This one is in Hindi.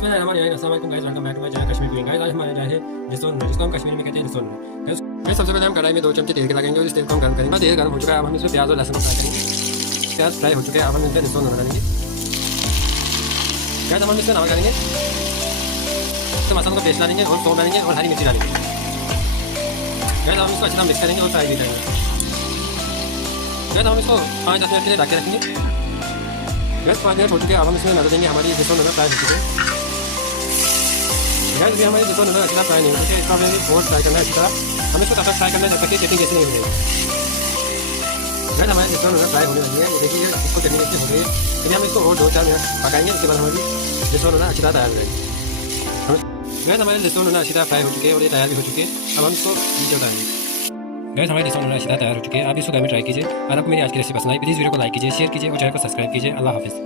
बिस्मिल्लाहिर्रहमानिर्रहीम, अस्सलाम वालेकुम guys, welcome back to my channel Kashmir cooking. Guys आज हमारे जो है रिसोन, जिसको हम कश्मीरी में कहते हैं रिसोन। गाइस सबसे पहले हम कढ़ाई में 2 चमचे तेल के लगाएंगे और इस तेल को हम गर्म करेंगे। तेल गर्म हो चुका है, अब हम इसमें प्याज और लहसुन फ्राई करेंगे। प्याज फ्राई हो चुके हैं, अब हम इसमें रिसोन डालेंगे। गाइस हम इसमें नमक डालेंगे, तो मसालों का पेस्ट डालेंगे और सौंफ डालेंगे और हरी मिर्ची डालेंगे। गाइस हम इसको अच्छी तरह मिक्स करेंगे और फ्राई भी करेंगे। गाइस हम इसको 5-10 मिनट के लिए ढक के रखेंगे। गैस 5 मिनट हो चुके हैं, अब हम इसमें नजर देंगे। हमारी रिसोन नजर फ्राई हो चुके हैं। गैस भी हमारी रिसोन नजर अच्छी तरह फ्राई नहीं हो चुके, इसको हमें बहुत फ्राई करना है अच्छी तरह। हमें इसको तब तक फ्राई करना है जब तक कि चटनी जैसी नहीं हो जाएगी। गैस हमारी रिसोन नजर फ्राई होने लगी है, ये देखिए इसको चटनी जैसी हो गई है। फिर हम इसको और 2-4 मिनट पकाएंगे, उसके बाद हमारी रिसोन नजर अच्छी तरह तैयार हो जाएगी। गैस हमारे रिसोन नजर अच्छी तरह फ्राई हो चुके हैं और ये तैयार भी हो चुके हैं। अब हम इसको नीचे उतारेंगे। गैस हमारे रिसोन नजर अच्छी तरह तैयार हो चुके हैं। आप इसको घर में ट्राई कीजिए और आपको मेरी आज की रेसिपी पसंद आई, प्लीज़ वीडियो को लाइक कीजिए, शेयर कीजिए और चैनल को सब्सक्राइब कीजिए। अल्लाह हाफिज़।